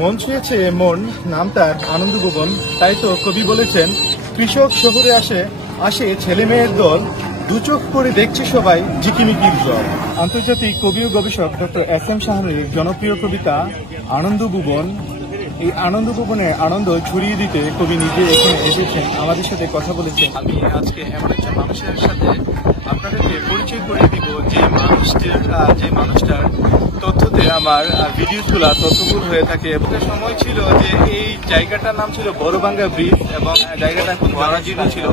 মন ছুঁয়েছে মন, নাম তার আনন্দ ভুবন। তাই তো কবি বলেছেন, কৃষক শহরে আসে ছেলে মেয়ের দল, দু চোখ করে দেখছে সবাই ঝিকিমিকির জল। আন্তর্জাতিক কবি ও গবেষক ডক্টর এস এম শাহনুরের জনপ্রিয় কবিতা আনন্দ ভুবন। এই আনন্দ ভুবনে আনন্দ ছড়িয়ে দিতে কবি নিজে এখানে এসেছেন, আমাদের সাথে কথা বলেছেন। আমি আজকে এমন একজন মানুষের সাথে আপনাদেরকে পরিচয় করিয়ে দিব যে মানুষটার তথ্যতে আমার ভিডিওগুলো তথ্যবহুল হয়ে থাকে। সময় ছিল যে এই জায়গাটার নাম ছিল বড়বাঙ্গা ব্রিজ এবং জায়গাটা খুব জরাজীর্ণ ছিল।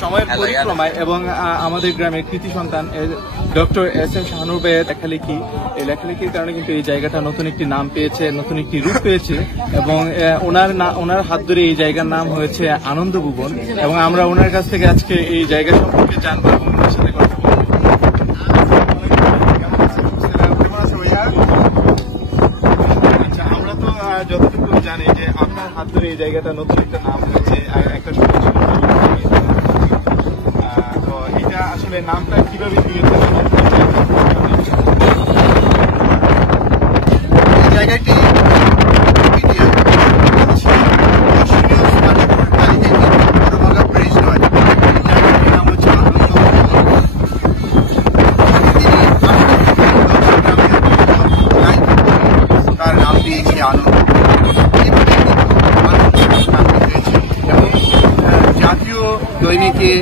সময়ের পরিক্রমায় এবং আমাদের গ্রামের কৃতি সন্তান ডক্টর এস এম শাহনুর ভাইয়ের লেখালেখির কারণে কিন্তু এই জায়গাটা নতুন একটি নাম পেয়েছে, নতুন একটি রূপ পেয়েছে এবং ওনার হাত ধরে এই জায়গার নাম হয়েছে আনন্দ ভুবন। এবং আমরা ওনার কাছ থেকে আজকে এই জায়গা সম্পর্কে জানবো এবং ওনার সাথে কথা বলবো। আমরা তো যতটুকু জানি যে আপনার হাত ধরে এই জায়গাটা নতুন একটা নাম হয়েছে, একটা তো এটা আসলে নামটা কিভাবে দিয়েছে? জায়গাটি তার নাম দিয়েছে আনন্দ এবং জাতীয় দৈনিকে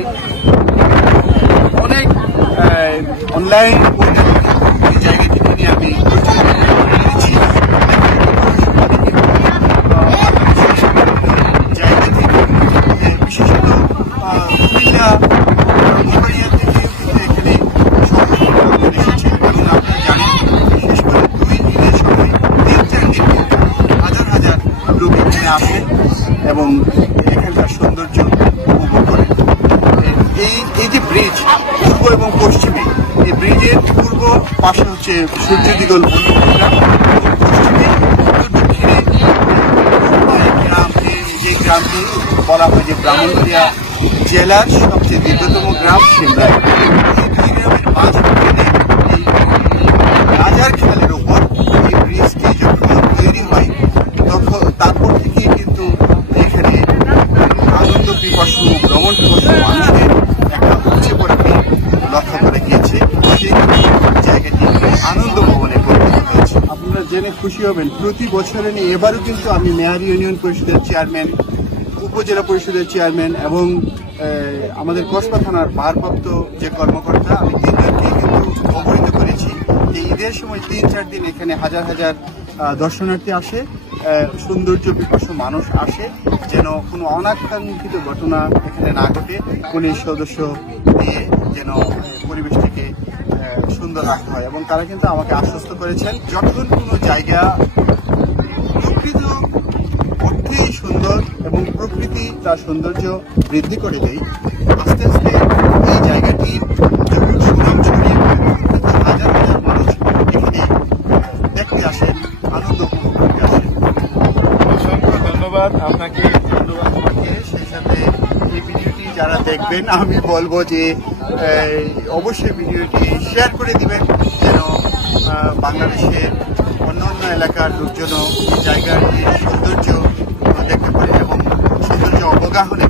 অনেক অনলাইন জায়গাটি নিয়ে আমি এবং এখানকার সৌন্দর্য উপভোগ করে। এই যে ব্রিজ পূর্ব এবং পশ্চিমে, এই ব্রিজের পূর্ব পাশে হচ্ছে সূর্যদিগল গ্রাম, পশ্চিমে দক্ষিণে গ্রাম, যে গ্রামটি বলা হয় যে ব্রাহ্মণবাড়িয়া জেলার সবচেয়ে দীর্ঘতম গ্রাম সিমরাই। এই দুই গ্রামের মাঝখানে এই রাজার খেয়ালের উপর এই ব্রিজটি যখন তৈরি হয় তখন তারপর থেকে কিন্তু এখানে আনন্দ পিপাসু ভ্রমণ পিপাসু মানুষের একটা উপচে পড়া লক্ষ্য করা গিয়েছে। সেই জায়গাটি আনন্দ ভবনে পরিণত হয়েছে। আপনারা জেনে খুশি হবেন, প্রতি বছরে নিয়ে এবারও কিন্তু আমি মেয়র ইউনিয়ন পরিষদের চেয়ারম্যান, উপজেলা পরিষদের চেয়ারম্যান এবং আমাদের কসবা থানার ভারপ্রাপ্ত যে কর্মকর্তা, আমি তিনজনকে কিন্তু অবহিত করেছি যে ঈদের সময় ৩-৪ দিন এখানে হাজার হাজার দর্শনার্থী আসে, সৌন্দর্য পিপাসু মানুষ আসে, যেন কোনো অনাকাঙ্ক্ষিত ঘটনা এখানে না ঘটে। পুলিশ সদস্য দিয়ে যেন পরিবেশটিকে সুন্দর রাখা হয় এবং তারা কিন্তু আমাকে আশ্বস্ত করেছেন যখন কোনো জায়গা প্রকৃত অর্থেই সুন্দর এবং প্রকৃতি তার সৌন্দর্য বৃদ্ধি করে দেয়, আস্তে আস্তে এই জায়গাটির যখন সুনাম ছড়িয়ে হাজার হাজার মানুষ এখানে দেখতে আসেন, আনন্দ উপভোগ করতে আসেন। অসংখ্য ধন্যবাদ আপনাকে। ধন্যবাদ তোমাকে। সেই সাথে এই ভিডিওটি যারা দেখবেন আমি বলবো যে অবশ্যই ভিডিওটি শেয়ার করে দিবেন, যেন বাংলাদেশের অন্যান্য এলাকার লোকজনও এই জায়গাটির সৌন্দর্য দেখতে পারে এবং সৌন্দর্য অবগাহনে